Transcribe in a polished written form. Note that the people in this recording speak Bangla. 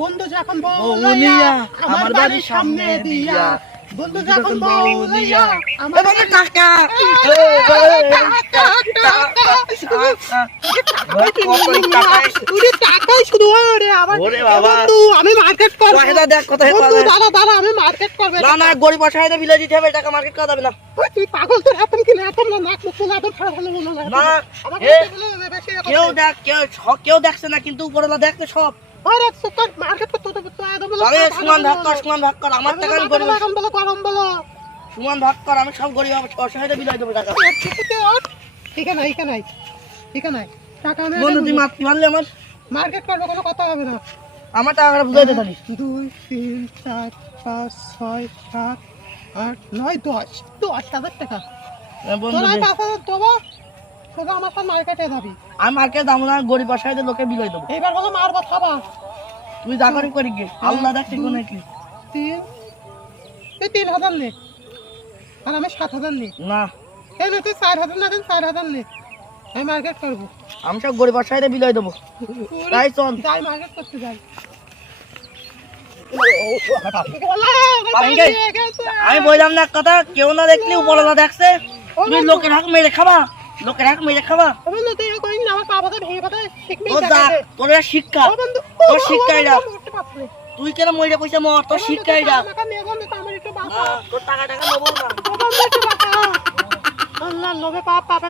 বন্ধু যখন বউনিয়া আমার বাড়ির সামনে দিয়া, বন্ধু যখন বউনিয়া এ বাবা টাকা টাকাই শুধু ওরে আমার ওরে বাবা বন্ধু আমি মার্কেট করব পয়সা দেখ কোথায় পাওয়া বন্ধু যায়। দাঁড়া আমি মার্কেট করব না না গরিব অসহায়দের বিলে দিতে হবে, টাকা মার্কেট করা যাবে না। তুই পাগল তোর হাতম কি না তোমরা নাক মুখ না তোর খারাপ হলো না না আমাকে এ, বলে বেশি কেউ দেখ কেউ দেখছে না, কিন্তু উপরওয়ালা দেখছে সব। আরে সুকার মার্কেট করতে তো একদম আরে সমান ভাগ কর আমার টাকা আমি গরিব এখন বলো গরম বলো সমান ভাগ কর, আমি সব গরিব অসহায়দের বিলাই দেবো টাকা। ঠিক আছে ঠিক আছে টাকা আমি বন্ধু তুই মারলে আমার মার্কেট করবো কোনো কথা হবে না আমার টাকা বুঝাই দে তাহলে। 2 3 4 5 6 7 8 9 10 10,000 টাকা বন্ধু তোরা দে। 5,000 দেবো শুধু আমার সাথে মার্কেটে যাবি আমি মার্কেট দাম না, গরিব অসহায়দের লোকে বিলাই দেবো। এইবার বলো মারবো খাবা তুই যা করি গিয়ে আল্লাহ দেখছি কোন কি 3,000 নে আর আমি 7,000 নে না, এই নে তুই 4,000 না দেন 4,000 নে আমি মার্কেট করবো আমি সব গরিব অসহায়দের বিলাই দেবো। তাই চল যাই মার্কেট করতে যাই আমি বললাম না এক কথা, কেউ না দেখলে উপরওয়ালা দেখছে। তুমি লোকের হাক মেরে খাবা, লোকের হাক মেরে খাবা। ও যা তোর এটা শিক্ষা, তোর শিক্ষা এটা। তুই কেন মরে পয়সা মর, তোর শিক্ষা এটা। তোর টাকা নেবো না। আল্লাহ লোভে পাপ